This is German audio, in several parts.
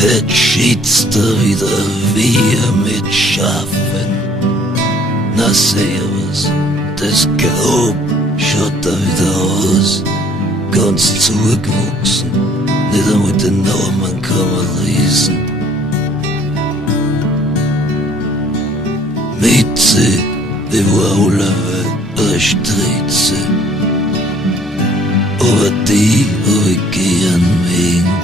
Jetzt schießt wieder wir mit Schafen. Na servus, das Grab schaut da wieder aus. Ganz zugewachsen, nicht einmal den Namen kann man lesen. Mitzi, die war alle eine Stritze, aber die hab ich gern wegen.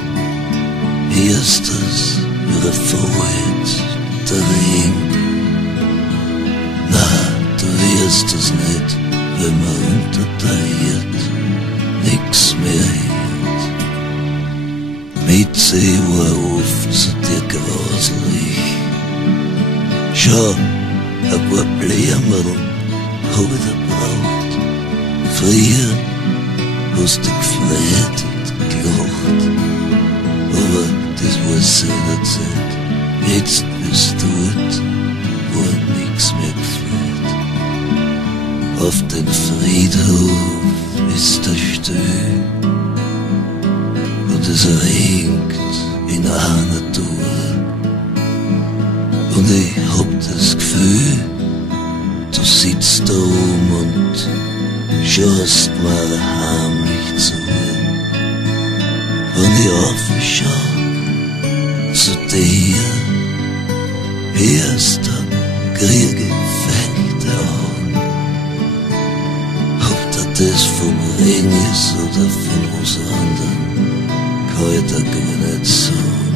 Hörst das, wie fällt der Regen? Na, du hörst es nicht, wenn man unter der Erde nix mehr hört. Mitzi war oft zu dir gruselig. Schau, ein paar Blärmerl hab ich da braucht. Früher hast du gefreut und gelacht, aber das war seiner Zeit. Jetzt bist du dort, wo nix mehr gefällt. Auf den Friedhof ist er still und es regnet in einer Tour. Und ich hab das Gefühl, du sitzt da oben und schaust mir heimlich zu. Wenn ich aufschau zu dir, erst dann krieg ich feuchte Augen. Ob das vom Regen ist oder von was anderem, kann ich da gar nicht sagen.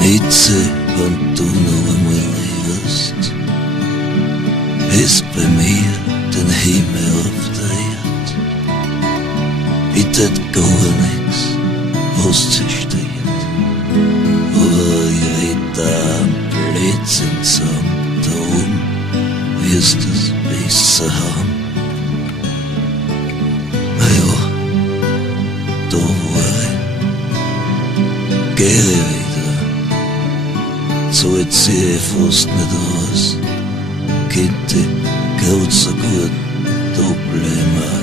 Mitzi, wenn du noch einmal lebst, ist bei mir den Himmel auf der Erde. Ich tät gar nix, was zerstört, aber ich red da am Blödsinn zusammen, da oben wirst du's besser haben. Naja, da war ich, geh ich wieder. Zahlt sie fast nicht aus, könnte grad so gut da bleiben.